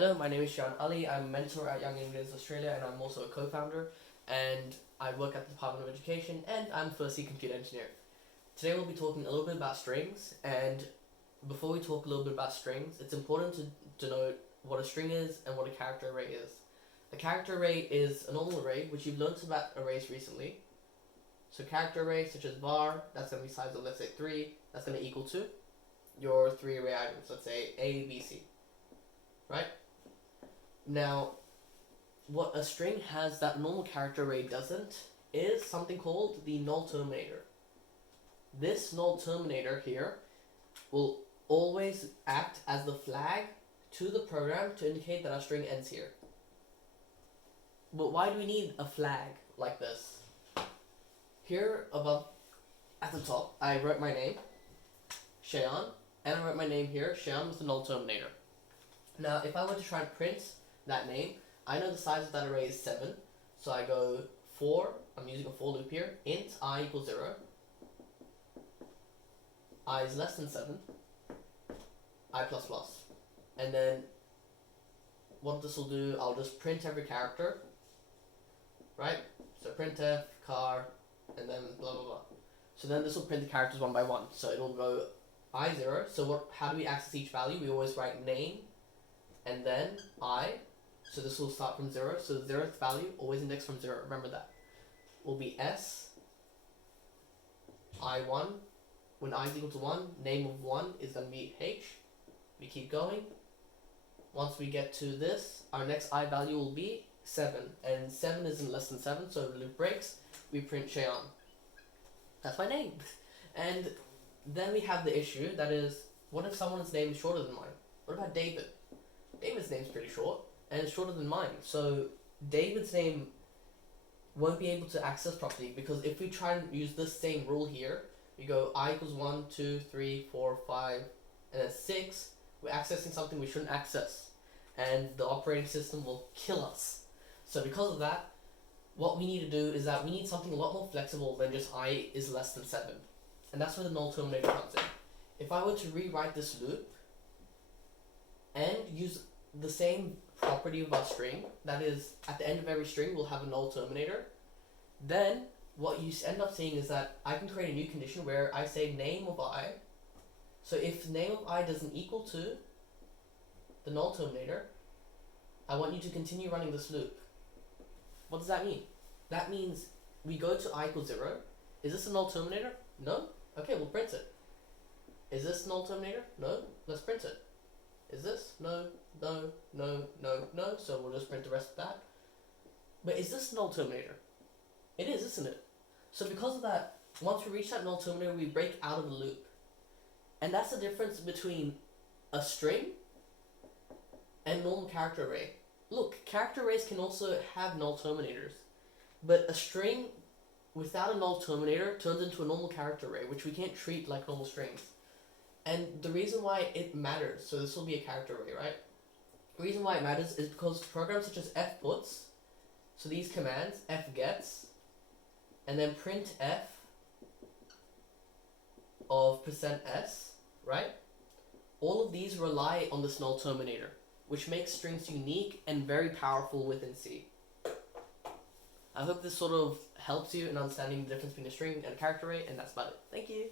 Hello, my name is Sean Ali. I'm a mentor at Young England Australia and I'm also a co-founder, and I work at the Department of Education and I'm first year computer engineer. Today we'll be talking a little bit about strings, and before we talk a little bit about strings, it's important to denote what a string is and what a character array is. A character array is a normal array, which you've learned about arrays recently. So character array such as var, that's going to be size of, let's say, 3, that's going to equal to your 3 array items, let's say A, B, C, right? Now, what a string has that normal character array doesn't is something called the null terminator. This null terminator here will always act as the flag to the program to indicate that our string ends here. But why do we need a flag like this? Here above at the top, I wrote my name, Shayan, and I wrote my name here, Shayan with the null terminator. Now, if I were to try and print that name, I know the size of that array is 7, so I go for, I'm using a for loop here, int I equals 0, I is less than 7, I plus plus. And then what this will do, I'll just print every character, right? So printf, car, and then blah blah blah. So then this will print the characters one by one. So it'll go I0, so how do we access each value? We always write name, and then I, so this will start from 0, so the 0th value always indexed from 0, remember that, will be S, I1, when I is equal to 1, name of 1 is going to be H, we keep going, once we get to this, our next I value will be 7, and 7 isn't less than 7, so the loop breaks, we print Shayan. That's my name. And then we have the issue, that is, what if someone's name is shorter than mine? What about David? David's name's pretty short, and it's shorter than mine, so David's name won't be able to access properly, because if we try and use this same rule here, we go I equals 1, 2, 3, 4, 5, and then 6, we're accessing something we shouldn't access, and the operating system will kill us. So because of that, what we need to do is that we need something a lot more flexible than just I is less than 7, and that's where the null terminator comes in. If I were to rewrite this loop and use the same property of our string, that is, at the end of every string we'll have a null terminator, then what you end up seeing is that I can create a new condition where I say name of I. So if name of I doesn't equal to the null terminator, I want you to continue running this loop. What does that mean? That means we go to I equals 0. Is this a null terminator? No? Okay, we'll print it. Is this null terminator? No? Let's print it. Is this? No, no, no, no, no. So we'll just print the rest of that. But is this null terminator? It is, isn't it? So because of that, once we reach that null terminator, we break out of the loop. And that's the difference between a string and normal character array. Look, character arrays can also have null terminators, but a string without a null terminator turns into a normal character array, which we can't treat like normal strings. And the reason why it matters, so this will be a character array, right? The reason why it matters is because programs such as fputs, so these commands, fgets, and then printf of %s, right? All of these rely on this null terminator, which makes strings unique and very powerful within C. I hope this sort of helps you in understanding the difference between a string and a character array, and that's about it. Thank you.